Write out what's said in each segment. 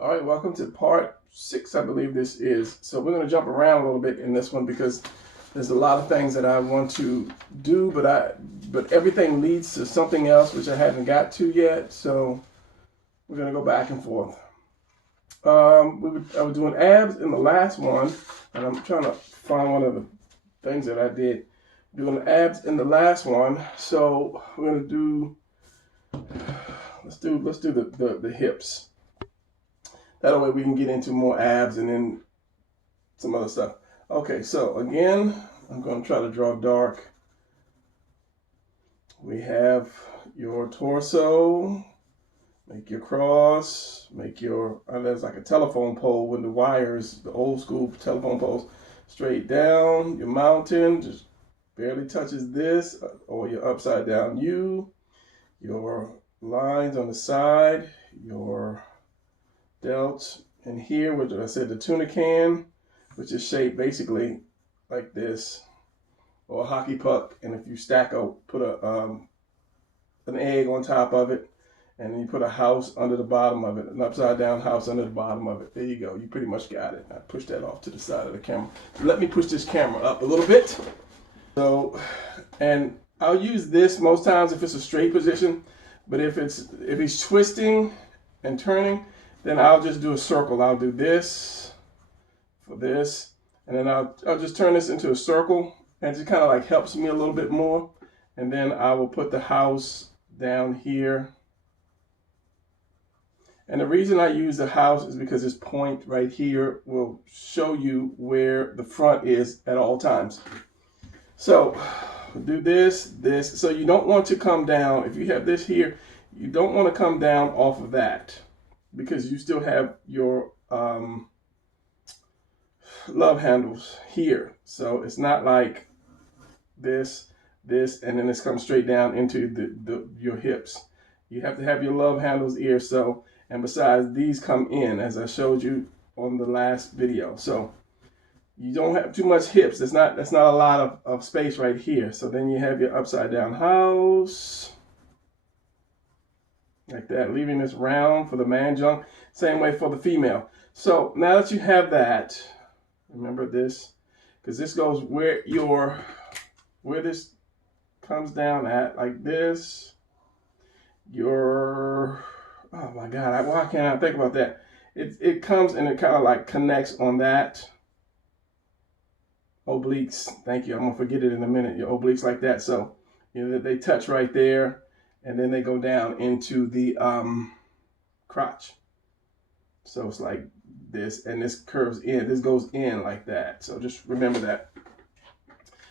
All right, welcome to part 6, I believe this is. So we're going to jump around a little bit in this one because there's a lot of things that I want to do, but everything leads to something else which I haven't got to yet. So we're going to go back and forth. I was doing abs in the last one, and I'm trying to find one of the things that I did. Doing abs in the last one, so we're going to do. Let's do the hips. That way we can get into more abs and then some other stuff. Okay, so again, I'm going to try to draw dark. We have your torso. Make your cross. Make your, there's like a telephone pole with the wires, the old school telephone poles, straight down. Your mountain just barely touches this, or your upside down U. Your lines on the side, your delts, and here, which I said the tuna can, which is shaped basically like this, or a hockey puck. And if you stack out, put an egg on top of it, and then you put a house under the bottom of it, an upside down house under the bottom of it. There you go. You pretty much got it. I pushed that off to the side of the camera. Let me push this camera up a little bit. So, and I'll use this most times if it's a straight position, but if he's twisting and turning, then I'll just do a circle. I'll do this for this, and then I'll just turn this into a circle, and it just kind of like helps me a little bit more. And then I will put the house down here. And the reason I use the house is because this point right here will show you where the front is at all times. So do this. So you don't want to come down. If you have this here, you don't want to come down off of that, because you still have your love handles here. So it's not like this, and then this comes straight down into your hips. You have to have your love handles here. So, and besides, these come in, as I showed you on the last video. So you don't have too much hips. That's not a lot of space right here. So then you have your upside down house, like that, leaving this round for the man junk. Same way for the female. So now that you have that, remember this, because this goes where this comes down at, like this. Oh my God, why can't I think about that? It comes and it kind of like connects on that. Obliques, thank you. I'm gonna forget it in a minute. Your obliques like that. So they touch right there, and then they go down into the crotch. So it's like this, and this curves in. This goes in like that. So just remember that.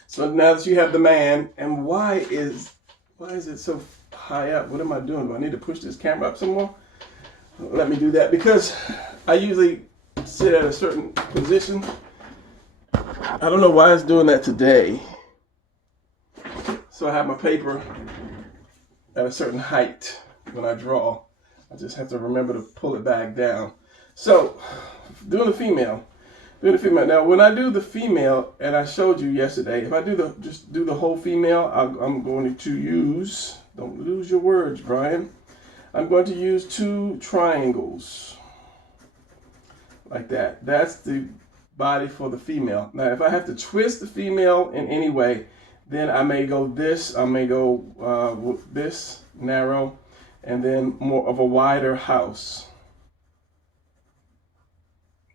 So now that you have the man, and why is it so high up? What am I doing? Do I need to push this camera up some more? Let me do that, because I usually sit at a certain position. I don't know why it's doing that today. So I have my paper at a certain height when I draw. I just have to remember to pull it back down. So doing the female. Now when I do the female, and I showed you yesterday, if I just do the whole female, I'm going to use, don't lose your words, Brian. I'm going to use 2 triangles like that. That's the body for the female. Now if I have to twist the female in any way, then I may go this, I may go this narrow, and then more of a wider house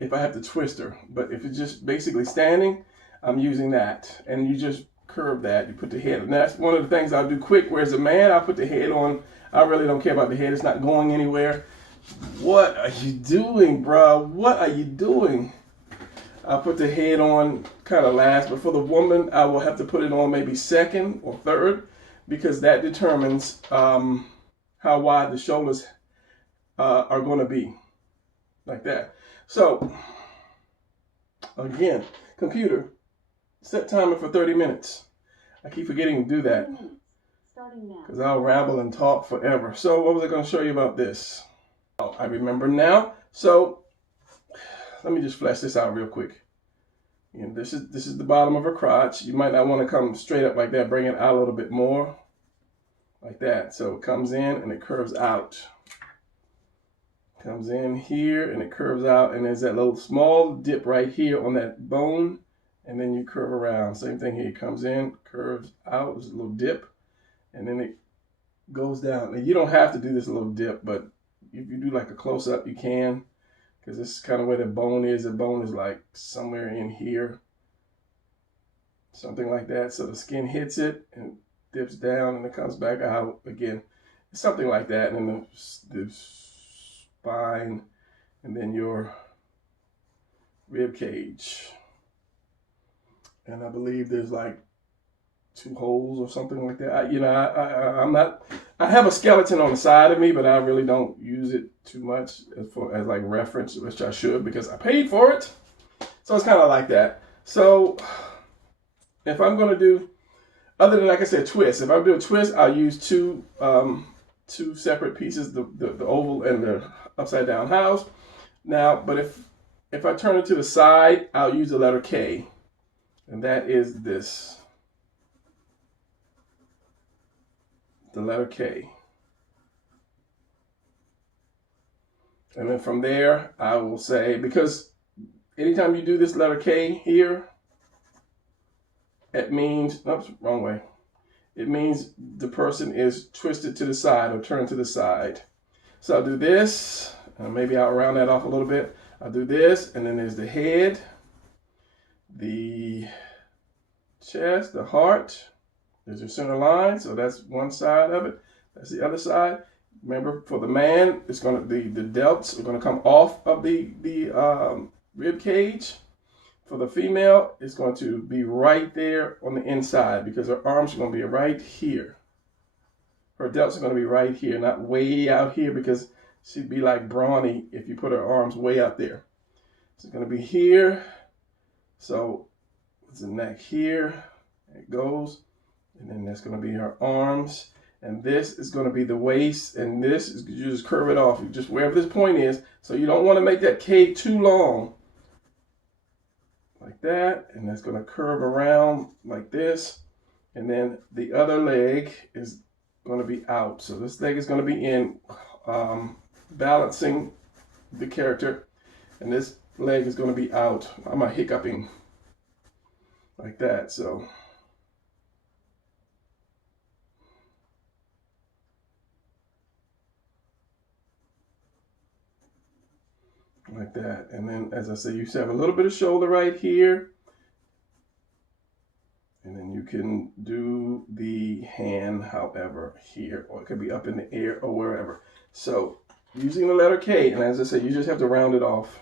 if I have to twist her. But if it's just basically standing, I'm using that. And you just curve that. You put the head. And that's one of the things I'll do quick. Whereas a man, I'll put the head on. I really don't care about the head. It's not going anywhere. What are you doing, bro? What are you doing? I'll put the head on kind of last. But for the woman, I will have to put it on maybe second or third, because that determines how wide the shoulders are going to be. Like that. So, again, computer, set timer for 30 minutes. I keep forgetting to do that, because I'll ramble and talk forever. So what was I going to show you about this? Oh, I remember now. So let me just flesh this out real quick. This is the bottom of her crotch. You might not want to come straight up like that. Bring it out a little bit more, like that. So it comes in and it curves out. Comes in here and it curves out, and there's that little small dip right here on that bone, and then you curve around. Same thing here. It comes in, curves out, there's a little dip, and then it goes down. And you don't have to do this little dip, but if you do like a close-up, you can, because this is kind of where the bone is. The bone is like somewhere in here, something like that. So the skin hits it and dips down, and it comes back out again. It's something like that, and then the spine, and then your rib cage. And I believe there's like 2 holes or something like that. I'm not, I have a skeleton on the side of me, but I really don't use it too much as like reference, which I should, because I paid for it. So it's kind of like that. So if I'm going to do, other than, like I said, twist, if I do a twist, I'll use two separate pieces, the oval and the upside down house. Now, but if I turn it to the side, I'll use the letter K, and that is this, the letter K. And then from there, I will say, because anytime you do this letter K here, it means, oops, wrong way. It means the person is twisted to the side or turned to the side. So I'll do this, maybe I'll round that off a little bit. I'll do this, and then there's the head, the chest, the heart. There's your center line, so that's one side of it. That's the other side. Remember, for the man, it's going to be the delts are going to come off of the rib cage. For the female, it's going to be right there on the inside, because her arms are going to be right here. Her delts are going to be right here, not way out here, because she'd be like brawny if you put her arms way out there. So it's going to be here. So it's the neck here. It goes. And then that's going to be her arms. And this is going to be the waist. And this is, you just curve it off. You just wherever this point is. So you don't want to make that K too long. Like that. And that's going to curve around like this. And then the other leg is going to be out. So this leg is going to be in balancing the character. And this leg is going to be out. I'm hiccuping like that. So like that. And then, as I say, you have a little bit of shoulder right here. And then you can do the hand, however, here, or it could be up in the air or wherever. So using the letter K, and as I say, you just have to round it off.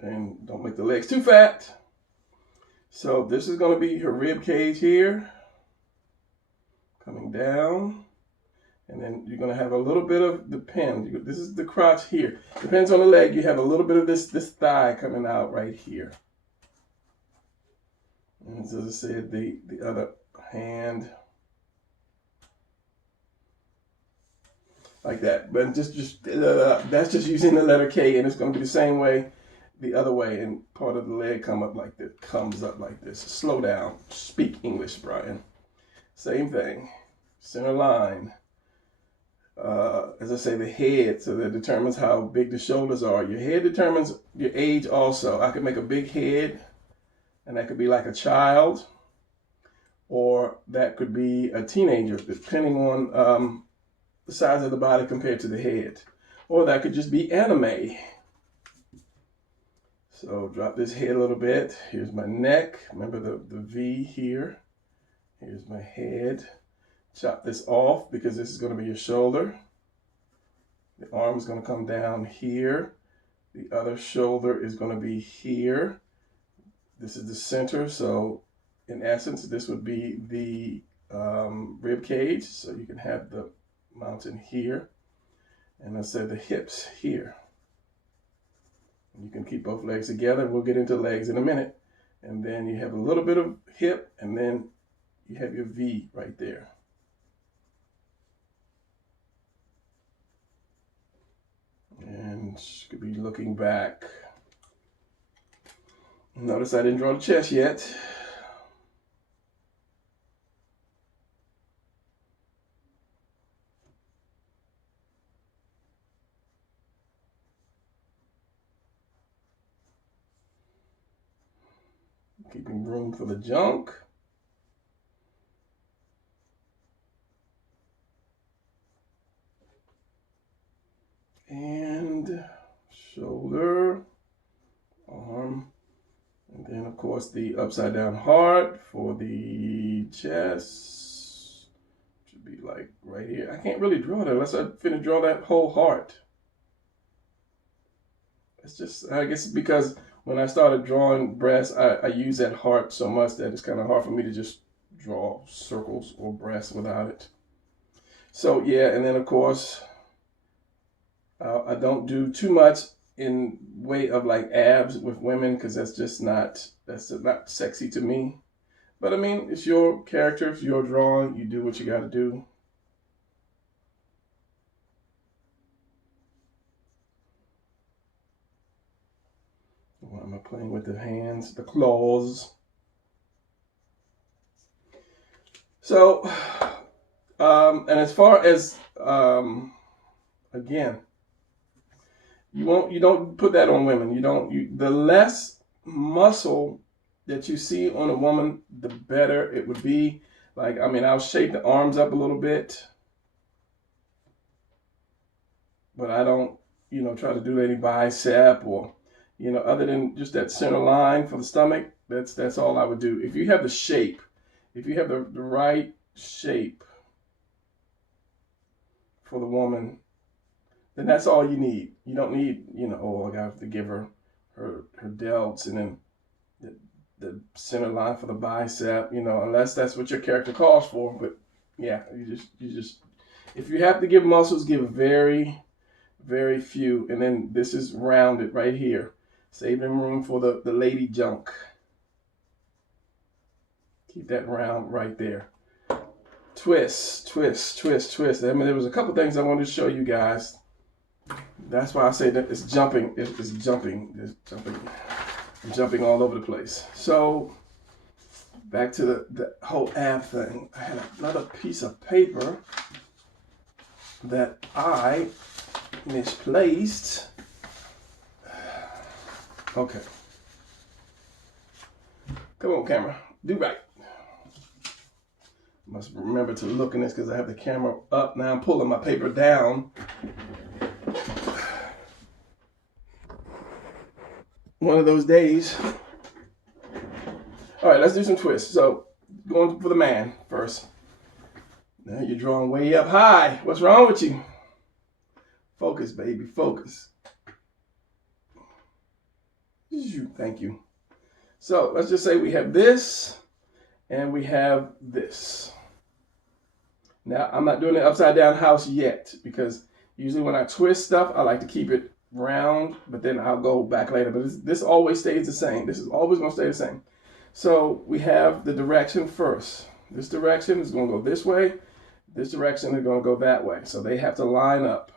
And don't make the legs too fat. So this is going to be her rib cage here, coming down. And then you're going to have a little bit of the pin. This is the crotch here. Depends on the leg. You have a little bit of this thigh coming out right here. And as I said, the other hand. Like that. But that's just using the letter K, and it's going to be the same way the other way, and part of the leg comes up like this. Slow down. Speak English, Brian. Same thing. Center line. As I say, the head, so that determines how big the shoulders are. Your head determines your age also. I could make a big head, and that could be like a child, or that could be a teenager, depending on the size of the body compared to the head. Or that could just be anime. So drop this head a little bit. Here's my neck. Remember the V here. Here's my head. Chop this off because this is going to be your shoulder. The arm is going to come down here. The other shoulder is going to be here. This is the center. So in essence, this would be the rib cage. So you can have the mountain here. And I said the hips here. You can keep both legs together. We'll get into legs in a minute. And then you have a little bit of hip, and then you have your V right there. And she could be looking back. Notice I didn't draw the chest yet. Keeping room for the junk. And shoulder, arm, and then of course the upside down heart for the chest. Should be like right here. I can't really draw that unless I finish draw that whole heart. It's just, I guess because when I started drawing breasts, I use that heart so much that it's kind of hard for me to just draw circles or breasts without it. So yeah, and then of course, I don't do too much in way of like abs with women because that's not sexy to me. But I mean, it's your character, it's your drawing. You do what you got to do. Why am I playing with the hands, the claws? So, and as far as again, you don't put that on women. The less muscle that you see on a woman, the better it would be. Like, I mean, I'll shape the arms up a little bit, but I don't, try to do any bicep or, other than just that center line for the stomach. That's all I would do. If you have the shape, if you have the right shape for the woman, then that's all you need. You don't need, I got to give her delts and then the center line for the bicep, unless that's what your character calls for. But yeah, you just, if you have to give muscles, give very, very few. And then this is rounded right here. Saving room for the lady junk. Keep that round right there. Twist, twist, twist, twist. I mean, there was a couple things I wanted to show you guys. That's why I say that it's jumping. It's jumping. It's jumping. I'm jumping all over the place. So back to the whole ab thing. I had another piece of paper that I misplaced. Okay. Come on, camera. Do right. Must remember to look in this because I have the camera up. Now I'm pulling my paper down. One of those days. All right, let's do some twists. So, going for the man first. Now you're drawing way up high. What's wrong with you? Focus, baby, focus. Thank you. So, let's just say we have this and we have this. Now, I'm not doing the upside down house yet because usually when I twist stuff, I like to keep it round, but then I'll go back later. But this always stays the same. This is always going to stay the same. So we have the direction first. This direction is going to go this way. This direction is going to go that way. So they have to line up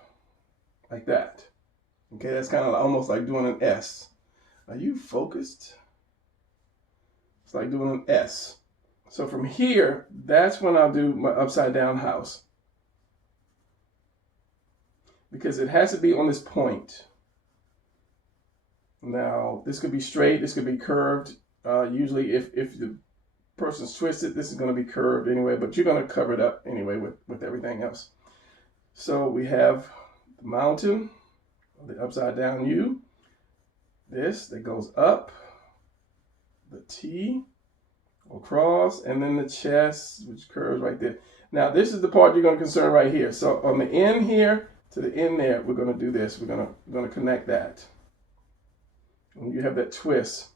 like that. Okay, that's kind of almost like doing an S. Are you focused? It's like doing an S. So from here, that's when I'll do my upside down house. Because it has to be on this point. Now, this could be straight, this could be curved. Usually, if the person's twisted, this is going to be curved anyway, but you're going to cover it up anyway with everything else. So we have the mountain, the upside down U, this that goes up, the T, across, and then the chest, which curves right there. Now, this is the part you're going to concern right here. So on the end here, to the end there, we're going to do this. We're going to connect that. And you have that twist.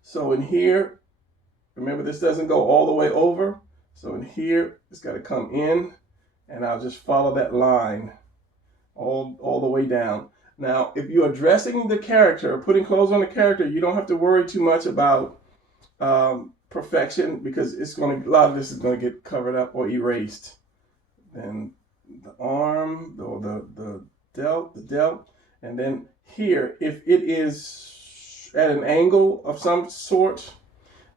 So in here, remember this doesn't go all the way over. So in here, it's got to come in, and I'll just follow that line all the way down. Now, if you're dressing the character, putting clothes on the character, you don't have to worry too much about perfection, because a lot of this is going to get covered up or erased. And the arm, or the delt, and then here, if it is at an angle of some sort,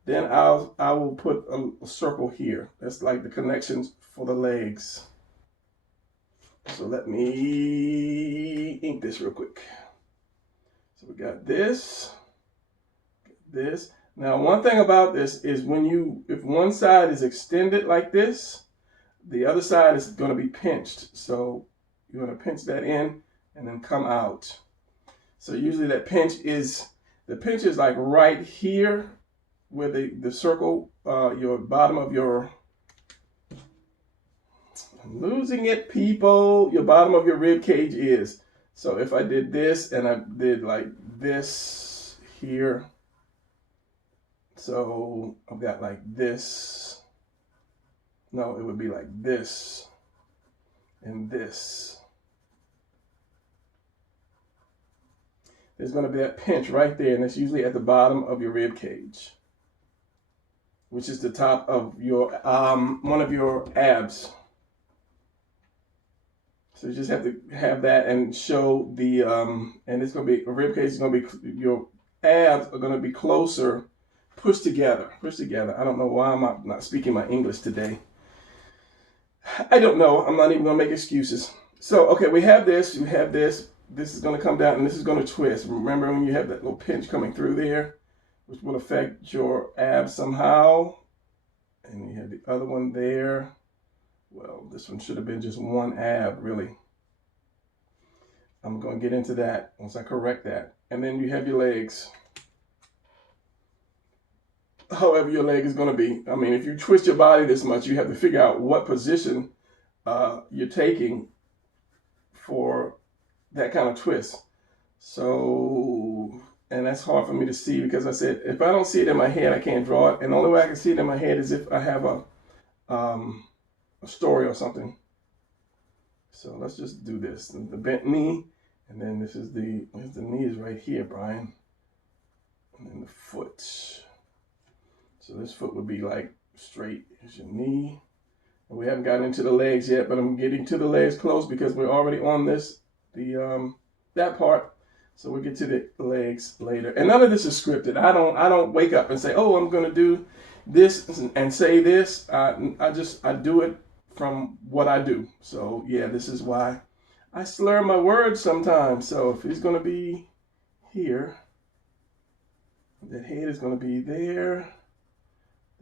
then I will put a circle here. That's like the connections for the legs. So let me ink this real quick. So we got this. Now, one thing about this is if one side is extended like this, the other side is going to be pinched. So you're going to pinch that in and then come out. So usually the pinch is like right here where the circle, your bottom of your, I'm losing it, people, your bottom of your rib cage is. So if I did this and I did like this here, so I've got like this. No, it would be like this and this. There's going to be that pinch right there, and it's usually at the bottom of your rib cage, which is the top of your one of your abs. So you just have to have that and show the and it's going to be a rib cage is going to be, your abs are going to be closer, pushed together. I don't know why I'm not speaking my English today. I don't know. I'm not even going to make excuses. So, okay, we have this. You have this. This is going to come down, and this is going to twist. Remember when you have that little pinch coming through there, which will affect your abs somehow. And you have the other one there. Well, this one should have been just one ab, really. I'm going to get into that once I correct that. And then you have your legs. However your leg is going to be. I mean, if you twist your body this much, you have to figure out what position you're taking for that kind of twist. So, and that's hard for me to see, because I said, if I don't see it in my head, I can't draw it. And the only way I can see it in my head is if I have a story or something. So let's just do this. The bent knee, and then this is the knee is right here, Brian. And then the foot. So this foot would be like straight. Here's your knee. And we haven't gotten into the legs yet, but I'm getting to the legs close because we're already on that part. So we'll get to the legs later. And none of this is scripted. I don't wake up and say, oh, I'm gonna do this and say this. I do it from what I do. So yeah, this is why I slur my words sometimes. So if he's gonna be here, that head is gonna be there.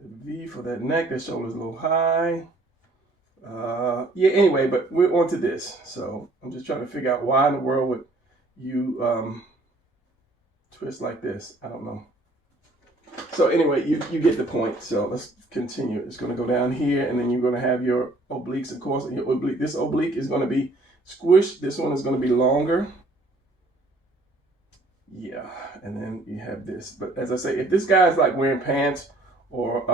The V for that neck, that shoulder's a little high. Yeah, anyway, but we're on to this. So I'm just trying to figure out why in the world would you twist like this. I don't know. So anyway, you get the point. So let's continue. It's going to go down here, and then you're going to have your obliques, of course. And your oblique, this oblique is going to be squished. This one is going to be longer. Yeah, and then you have this. But as I say, if this guy's like wearing pants or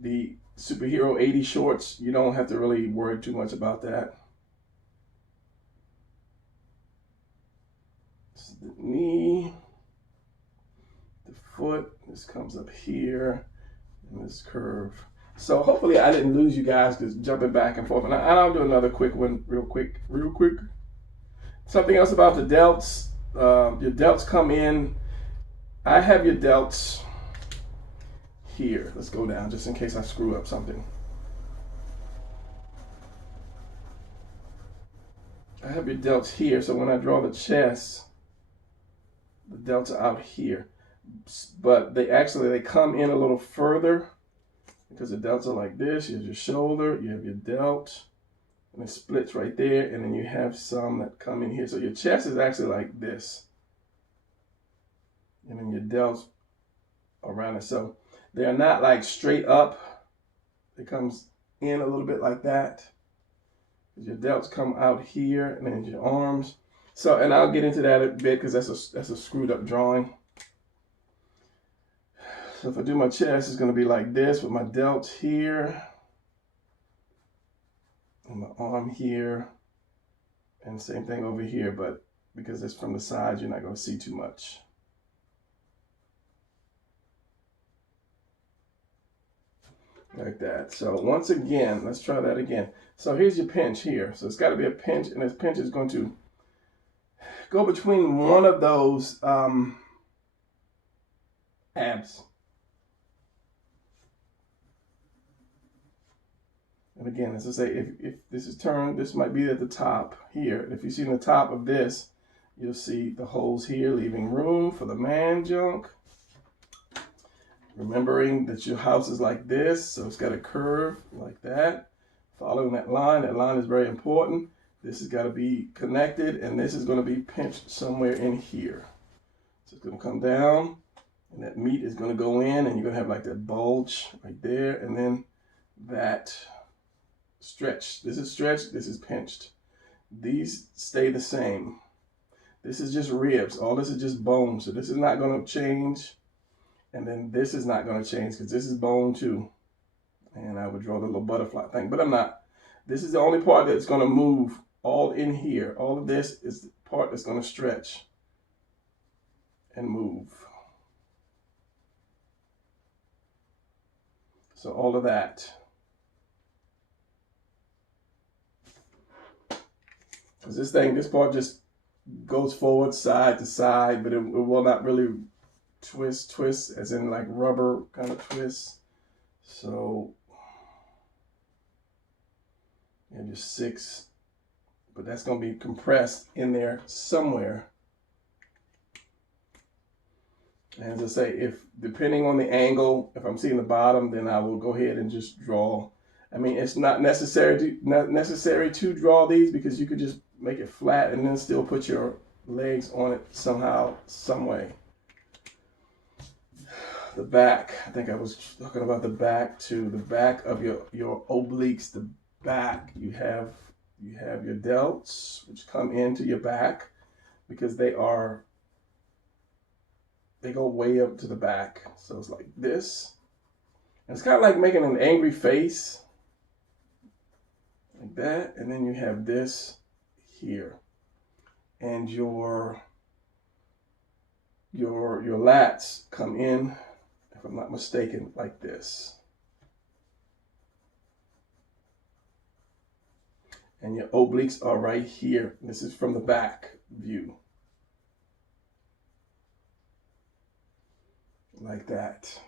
the superhero 80 shorts, you don't have to really worry too much about that. This is the knee, the foot, this comes up here, and this curve. So hopefully I didn't lose you guys just jumping back and forth. And I'll do another quick one real quick. Something else about the delts. Your delts come in. I have your delts here. Let's go down just in case I screw up something. I have your delts here, so when I draw the chest, the delts are out here. But they come in a little further because the delts are like this. You have your shoulder, you have your delt, and it splits right there, and then you have some that come in here. So your chest is actually like this. And then your delts around it. So they're not like straight up. It comes in a little bit like that. Your delts come out here, and then your arms. So, and I'll get into that a bit because that's a screwed up drawing. So if I do my chest, it's going to be like this with my delts here, and my arm here, and same thing over here. But because it's from the side, you're not going to see too much. Like that. So once again, let's try that again. So here's your pinch here. So it's got to be a pinch, and this pinch is going to go between one of those abs. And again, as I say, if this is turned, this might be at the top here. If you see in the top of this, you'll see the holes here, leaving room for the man junk. Remembering that your house is like this, so it's got a curve like that. Following that line is very important. This has got to be connected, and this is going to be pinched somewhere in here. So it's going to come down, and that meat is going to go in, and you're going to have like that bulge right there, and then that stretch. This is stretched, this is pinched. These stay the same. This is just ribs. All this is just bone, so this is not going to change. And then this is not going to change because this is bone too. And I would draw the little butterfly thing, but I'm not. This is the only part that's going to move all in here. All of this is the part that's going to stretch and move. So all of that. Because this part just goes forward, side to side, but it will not really twist as in like rubber kind of twist. So you have just 6, but that's going to be compressed in there somewhere. And as I say, if depending on the angle, if I'm seeing the bottom, then I will go ahead and just draw. I mean, it's not necessary to draw these, because you could just make it flat and then still put your legs on it somehow, some way. The back, I think I was talking about the back too. The back of your obliques, the back, you have your delts, which come into your back because they go way up to the back. So it's like this. And it's kind of like making an angry face. Like that. And then you have this here. And your lats come in, if I'm not mistaken, like this. And your obliques are right here. This is from the back view. Like that.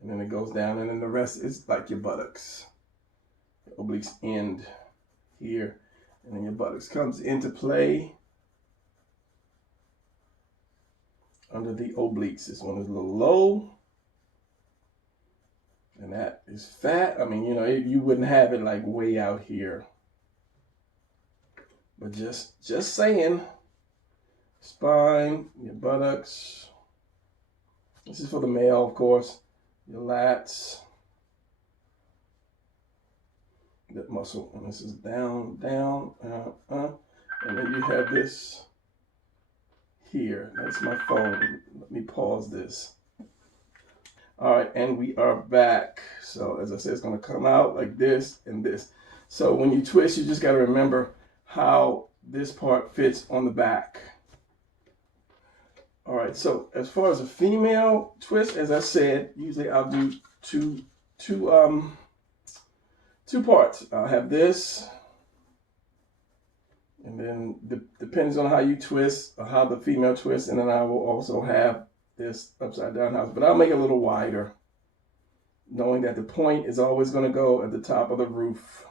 And then it goes down, and then the rest is like your buttocks. Your obliques end here, and then your buttocks comes into play under the obliques. This one is a little low, and that is fat. I mean, you know, you wouldn't have it like way out here, but just saying. Spine, your buttocks. This is for the male, of course. Your lats, that muscle, and this is down, and then you have this here. That's my phone. Let me pause this. All right, and we are back. So as I said, it's going to come out like this and this. So when you twist, you just got to remember how this part fits on the back. All right, so as far as a female twist, as I said, usually I'll do two parts. I'll have this, and then depends on how you twist or how the female twists, and then I will also have this upside down house, but I'll make it a little wider, knowing that the point is always going to go at the top of the roof.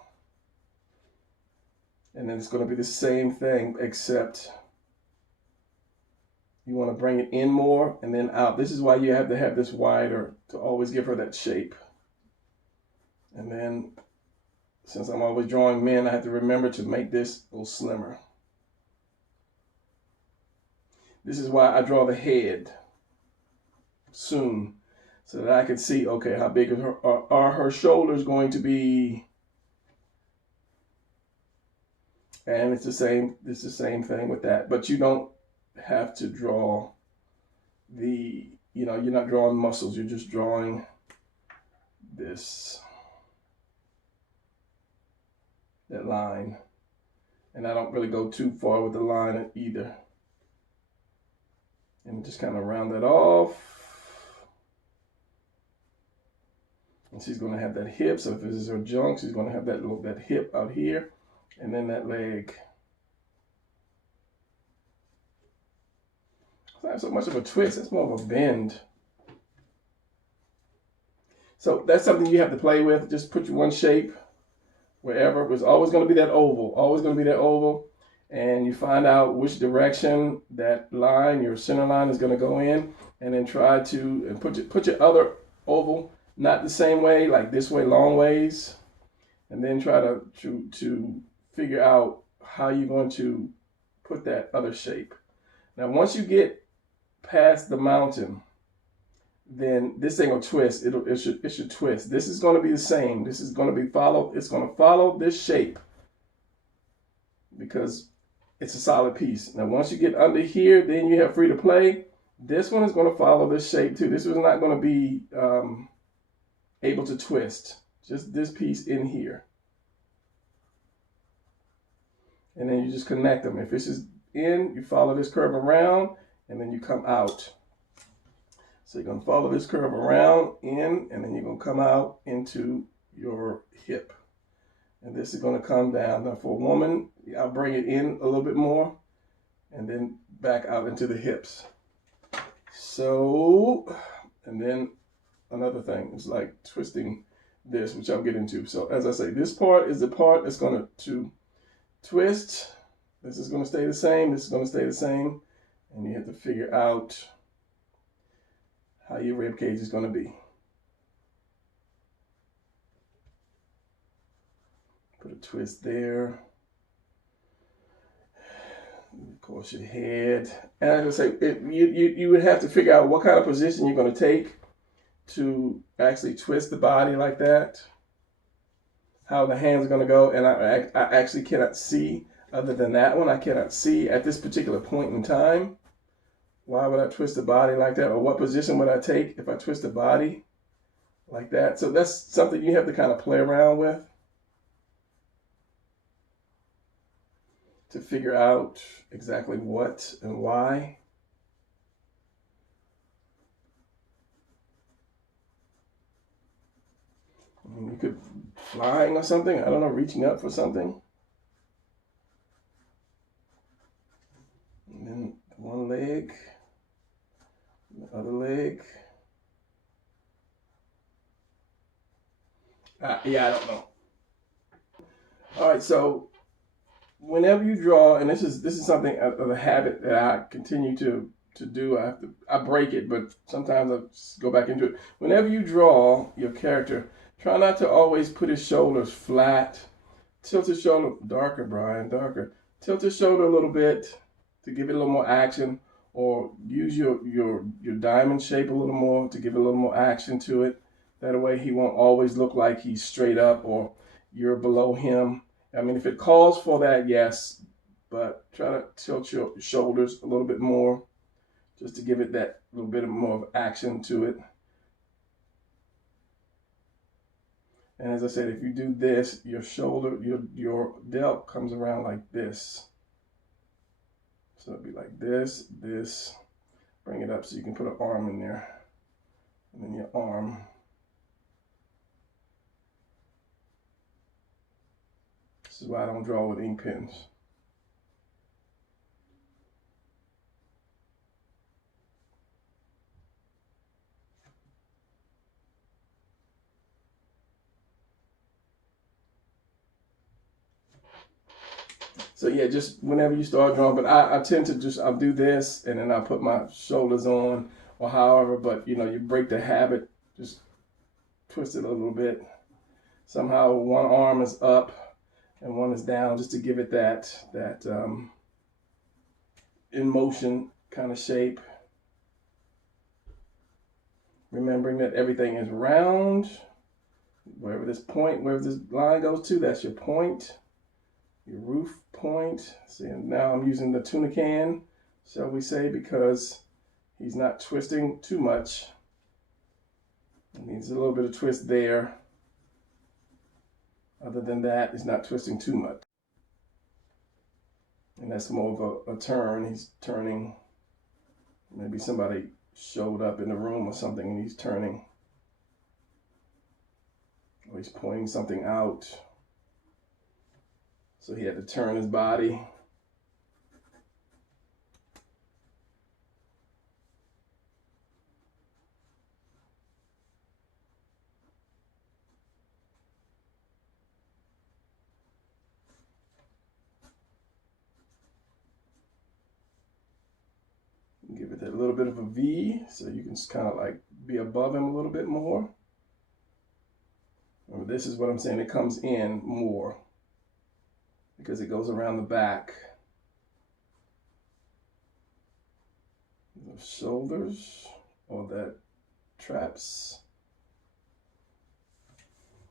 And then it's going to be the same thing, except you want to bring it in more and then out. This is why you have to have this wider, to always give her that shape. And then, since I'm always drawing men, I have to remember to make this a little slimmer. This is why I draw the head soon, so that I can see, okay, how big are her shoulders going to be? And it's the same thing with that, but you don't have to draw the, you're not drawing muscles, you're just drawing this, that line. And I don't really go too far with the line either. And just kind of round that off. And she's going to have that hip. So if this is her junk, she's going to have that hip out here, and then that leg. It's not so much of a twist, it's more of a bend. So that's something you have to play with. Just put your one shape wherever. It's always going to be that oval, always going to be that oval. And you find out which direction that line, your center line, is going to go in, and then try to put your other oval not the same way, like this way, long ways, and then try to figure out how you're going to put that other shape. Now, once you get past the mountain, then this ain't gonna twist. It should twist. This is going to be the same. This is going to be it's going to follow this shape because it's a solid piece. Now, once you get under here, then you have free to play. This one is going to follow this shape too. This is not going to be able to twist. Just this piece in here. And then you just connect them. If this is in, you follow this curve around, and then you come out. So you're going to follow this curve around, in, and then you're going to come out into your hip. And this is going to come down. Now for a woman, I'll bring it in a little bit more, and then back out into the hips. So, and then another thing is like twisting this, which I'll get into. So as I say, this part is the part that's going to twist. This is going to stay the same. This is going to stay the same. And you have to figure out how your rib cage is going to be. Put a twist there. Of course, your head. And as I say, you would have to figure out what kind of position you're going to take to actually twist the body like that. How the hands are going to go. And I actually cannot see, other than that one, I cannot see at this particular point in time. Why would I twist the body like that? Or what position would I take if I twist the body like that? So that's something you have to kind of play around with to figure out exactly what and why. I mean, you could flying or something. I don't know, reaching up for something. And then one leg, the other leg. Yeah, I don't know. All right, so whenever you draw, and this is something of a habit that I continue to do. I break it, but sometimes I just go back into it. Whenever you draw your character, try not to always put his shoulders flat. Tilt his shoulder darker, Brian, darker. Tilt his shoulder a little bit to give it a little more action, or use your diamond shape a little more to give it a little more action to it. That way he won't always look like he's straight up or you're below him. I mean, if it calls for that, yes, but try to tilt your shoulders a little bit more just to give it that little bit more of action to it. And as I said, if you do this, your shoulder, your delt comes around like this. So it'd be like this, this. Bring it up so you can put an arm in there. And then your arm. This is why I don't draw with ink pens. So yeah, just whenever you start drawing, but I tend to I'll do this and then I'll put my shoulders on or however, but you know, you break the habit, just twist it a little bit. Somehow one arm is up and one is down just to give it that in motion kind of shape. Remembering that everything is round. Wherever this line goes to, that's your point. Your roof point. See, now I'm using the tuna can, shall we say, because he's not twisting too much. It needs a little bit of twist there. Other than that, he's not twisting too much. And that's more of a turn. He's turning. Maybe somebody showed up in the room or something and he's turning. Or he's pointing something out. So he had to turn his body. Give it a little bit of a V so you can kind of like be above him a little bit more. Remember, this is what I'm saying, it comes in more because it goes around the back. The shoulders or that traps.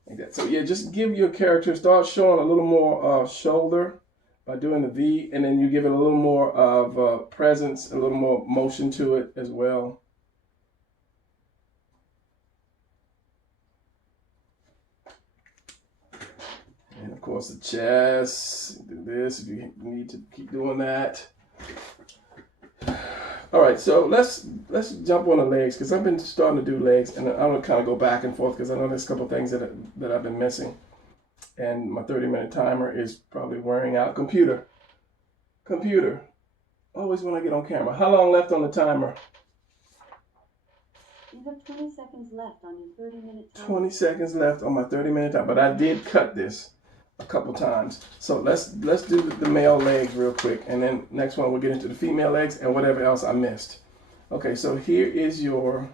Like that. So yeah, just give your character, start showing a little more shoulder by doing the V, and then you give it a little more of presence, a little more motion to it as well. And of course the chest, do this if you need to keep doing that. All right, so let's jump on the legs because I've been starting to do legs, and I'm gonna kind of go back and forth because I know there's a couple things that I've been missing, and my 30-minute timer is probably wearing out. Computer, always when I get on camera. How long left on the timer? You have 20 seconds left on your 30-minute timer. 20 seconds left on my 30-minute timer, but I did cut this a couple times. So let's do the male legs real quick, and then next one we'll get into the female legs and whatever else I missed. Okay, so here is your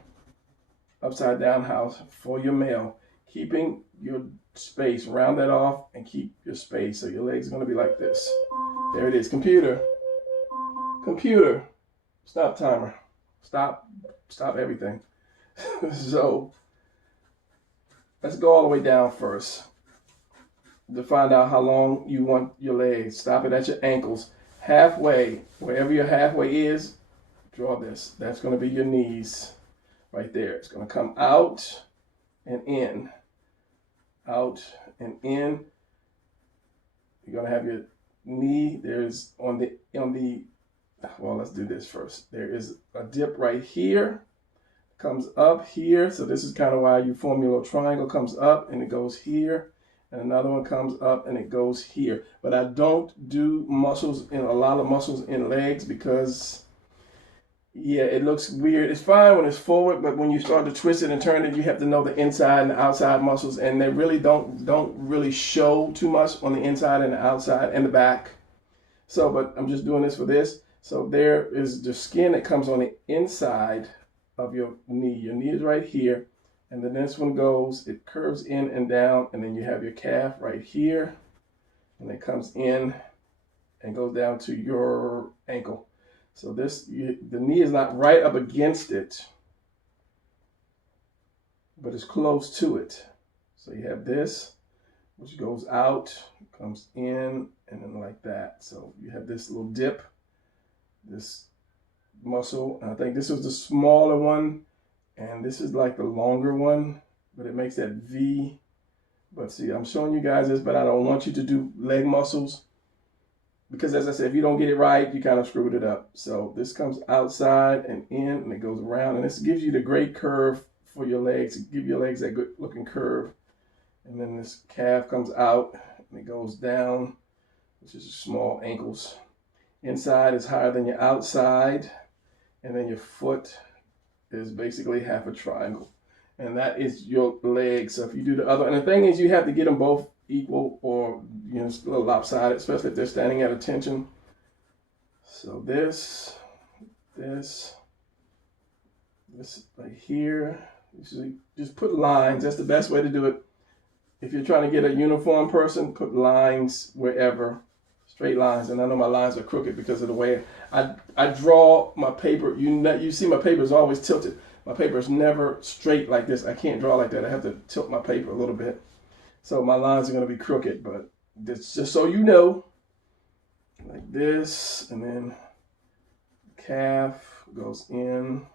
upside down house for your male, keeping your space, round that off and keep your space. So your legs are going to be like this. There it is. Computer, stop timer, stop everything. So let's go all the way down first to find out how long you want your legs. Stop it at your ankles. Halfway, wherever your halfway is, draw this. That's going to be your knees right there. It's going to come out and in. Out and in. You're going to have your knee. There's on the, well, let's do this first. There is a dip right here. Comes up here. So this is kind of why you form your little triangle. Comes up and it goes here. And another one comes up and it goes here. But I don't do muscles in a lot of muscles in legs because, yeah, it looks weird. It's fine when it's forward, but when you start to twist it and turn it, you have to know the inside and the outside muscles, and they really don't really show too much on the inside and the outside and the back. So, but I'm just doing this for this. So there is the skin that comes on the inside of your knee. Your knee is right here. And then this one goes, it curves in and down, and then you have your calf right here, and it comes in and goes down to your ankle. So this, the knee is not right up against it, but it's close to it. So you have this, which goes out, comes in, and then like that. So you have this little dip, this muscle. And I think this is the smaller one. And this is like the longer one, but it makes that V. But see, I'm showing you guys this, but I don't want you to do leg muscles because, as I said, if you don't get it right, you kind of screwed it up. So this comes outside and in, and it goes around, and this gives you the great curve for your legs. Give your legs that good looking curve. And then this calf comes out and it goes down, which is small ankles. Inside is higher than your outside, and then your foot is basically half a triangle, and that is your leg. So if you do the other, and the thing is, you have to get them both equal, or a little lopsided, especially if they're standing at attention. So this right here, just put lines. That's the best way to do it. If you're trying to get a uniform person, put lines wherever, straight lines. And I know my lines are crooked because of the way I draw my paper. You see my paper is always tilted. My paper is never straight like this. I can't draw like that. I have to tilt my paper a little bit. So my lines are going to be crooked, but that's just so you know. Like this, and then calf goes in.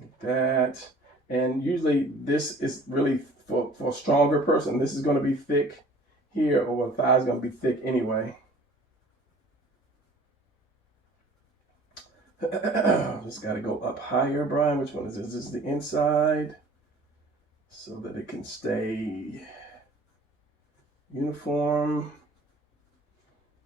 Like that. And usually this is really for a stronger person. This is going to be thick here over the thigh is going to be thick anyway. Just got to go up higher, Brian. Which one is this? This is the inside, so that it can stay uniform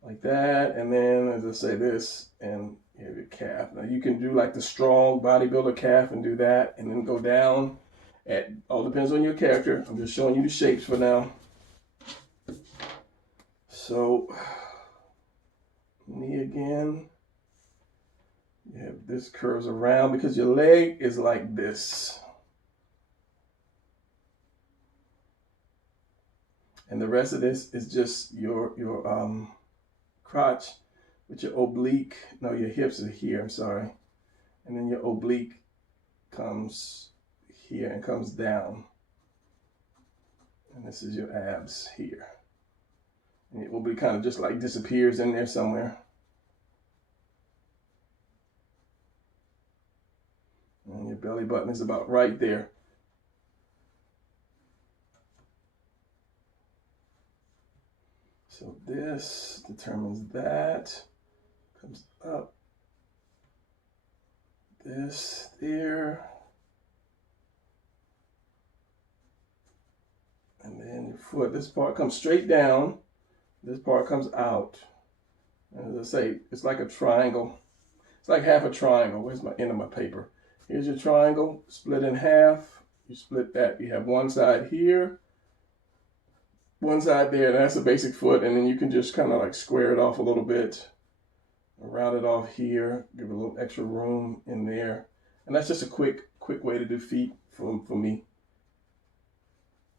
like that. And then, as I say, this, and you have your calf. Now you can do like the strong bodybuilder calf and do that, and then go down. It all depends on your character. I'm just showing you the shapes for now. So, knee again. You have this curves around because your leg is like this. And the rest of this is just your crotch with your oblique. No, your hips are here, I'm sorry. And then your oblique comes here and comes down. And this is your abs here. And it will be kind of just like disappears in there somewhere. And your belly button is about right there. So this determines that. Comes up. This there. And then your foot, this part comes straight down. This part comes out. And as I say, it's like a triangle. It's like half a triangle. Where's my end of my paper? Here's your triangle, split in half. You split that. You have one side here, one side there. And that's the basic foot. And then you can just kind of like square it off a little bit. Round it off here. Give it a little extra room in there. And that's just a quick way to do feet for me.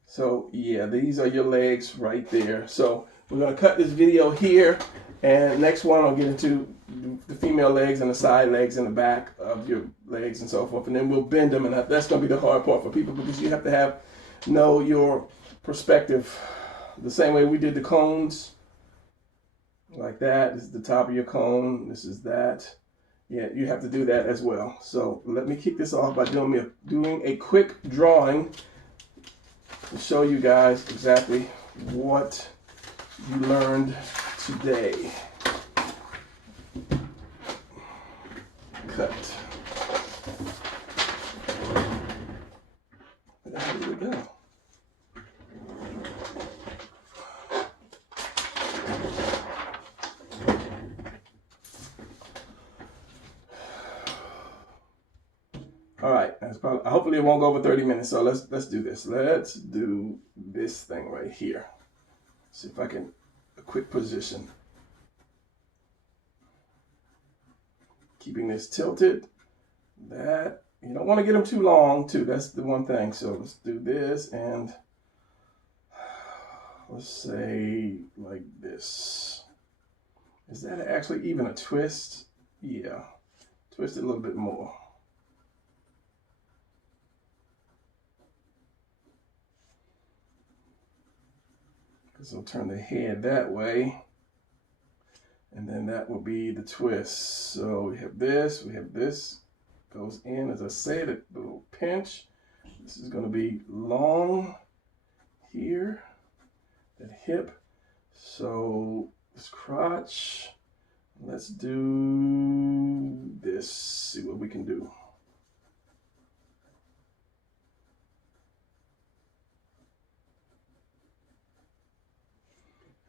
So yeah, these are your legs right there. So we're going to cut this video here. And next one, I'll get into the female legs and the side legs and the back of your legs and so forth. And then we'll bend them. And that's going to be the hard part for people, because you have to know your perspective. The same way we did the cones. Like that. This is the top of your cone. This is that. Yeah, you have to do that as well. So let me kick this off by doing a quick drawing to show you guys exactly what you learned today. Cut. How did it go? All right, hopefully it won't go over 30 minutes. So let's do this. Let's do this thing right here. See if I can a quick position. Keeping this tilted. That you don't want to get them too long too. That's the one thing. So let's do this, and let's say like this. Is that actually even a twist? Yeah. Twist it a little bit more. Because I'll turn the head that way. And then that will be the twist. So we have this, goes in, as I said, a little pinch. This is going to be long here, that hip. So this crotch, let's do this, see what we can do.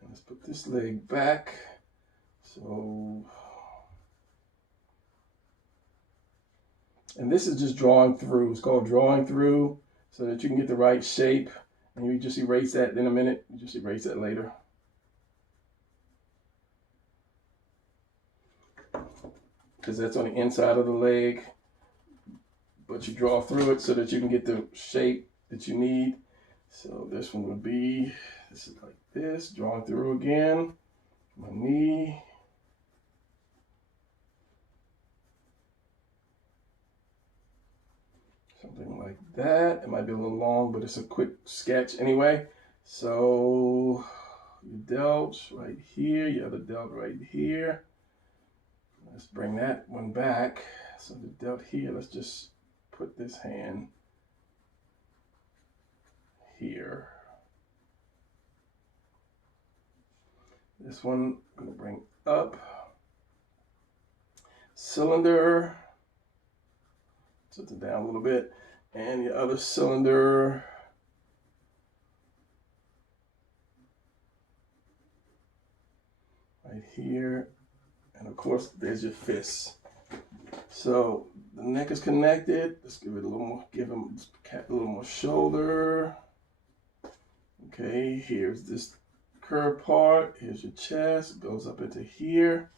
And let's put this leg back. So, and this is just drawing through. It's called drawing through, so that you can get the right shape. And you just erase that in a minute. You just erase that later. Because that's on the inside of the leg. But you draw through it so that you can get the shape that you need. So this one would be, this is like this, drawing through again. My knee. Something like that. It might be a little long, but it's a quick sketch anyway. So your delts right here, you have the delt right here. Let's bring that one back. So the delt here, let's just put this hand here. This one I'm going to bring up. Cylinder. Tilt it down a little bit. And your other cylinder. Right here. And of course, there's your fist. So the neck is connected. Let's give it a little more, give him a little more shoulder. Okay, here's this curved part. Here's your chest. It goes up into here.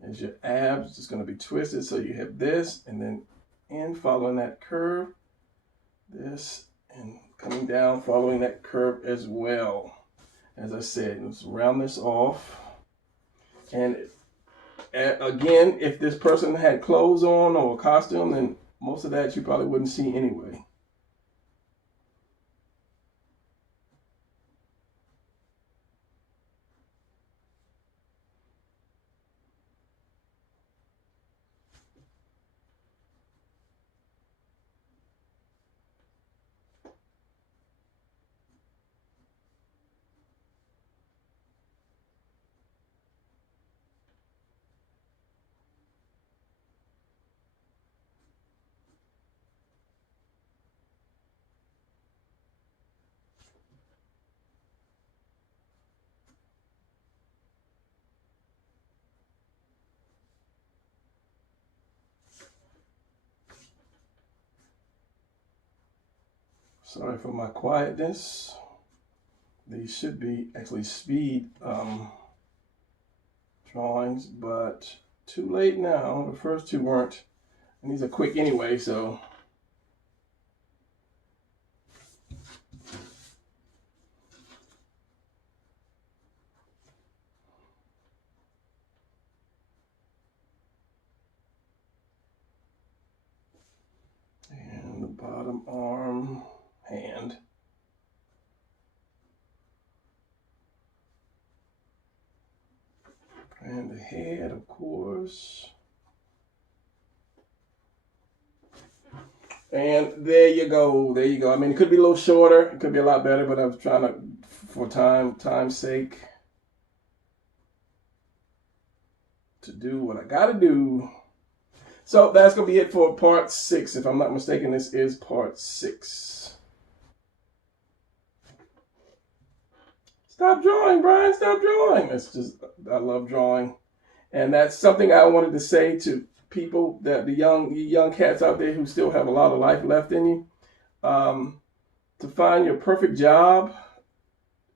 There's your abs. It's going to be twisted. So you have this, and then in following that curve, this, and coming down following that curve as well. As I said, let's round this off. And again, if this person had clothes on or a costume, then most of that you probably wouldn't see anyway. Sorry for my quietness. These should be actually speed drawings, but too late now. The first two weren't, and these are quick anyway, so. And the bottom arm, hand. And the head, of course. And there you go. There you go. I mean, it could be a little shorter. It could be a lot better, but I was trying to, for time's sake, to do what I got to do. So that's going to be it for part 6. If I'm not mistaken, this is part 6. Stop drawing, Brian. Stop drawing. It's just, I love drawing. And that's something I wanted to say to people, that the young cats out there who still have a lot of life left in you. To find your perfect job.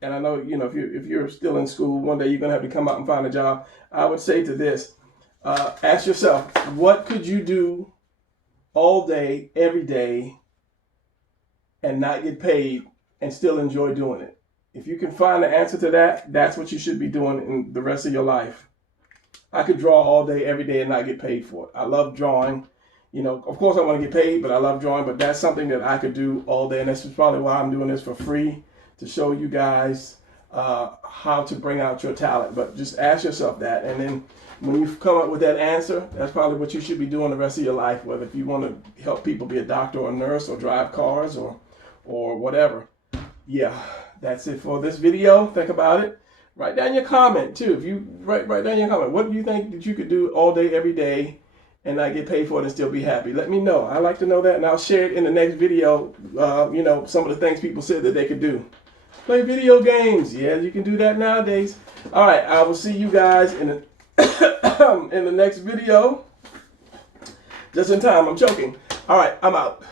And I know, you know, if you're still in school, one day you're going to have to come out and find a job. I would say to this, ask yourself, what could you do all day, every day, and not get paid and still enjoy doing it? If you can find the answer to that, that's what you should be doing in the rest of your life. I could draw all day, every day, and not get paid for it. I love drawing. You know, of course I want to get paid, but I love drawing. But that's something that I could do all day, and that's probably why I'm doing this for free, to show you guys how to bring out your talent. But just ask yourself that, and then when you come up with that answer, that's probably what you should be doing the rest of your life. Whether if you want to help people, be a doctor or a nurse or drive cars or whatever. Yeah, that's it for this video. Think about it. Write down your comment too. If you write down your comment, what do you think that you could do all day, every day, and not get paid for it and still be happy? Let me know. I like to know that, and I'll share it in the next video. You know, some of the things people said that they could do. Play video games. Yeah, you can do that nowadays. All right, I will see you guys in the in the next video. Just in time. I'm choking. All right, I'm out.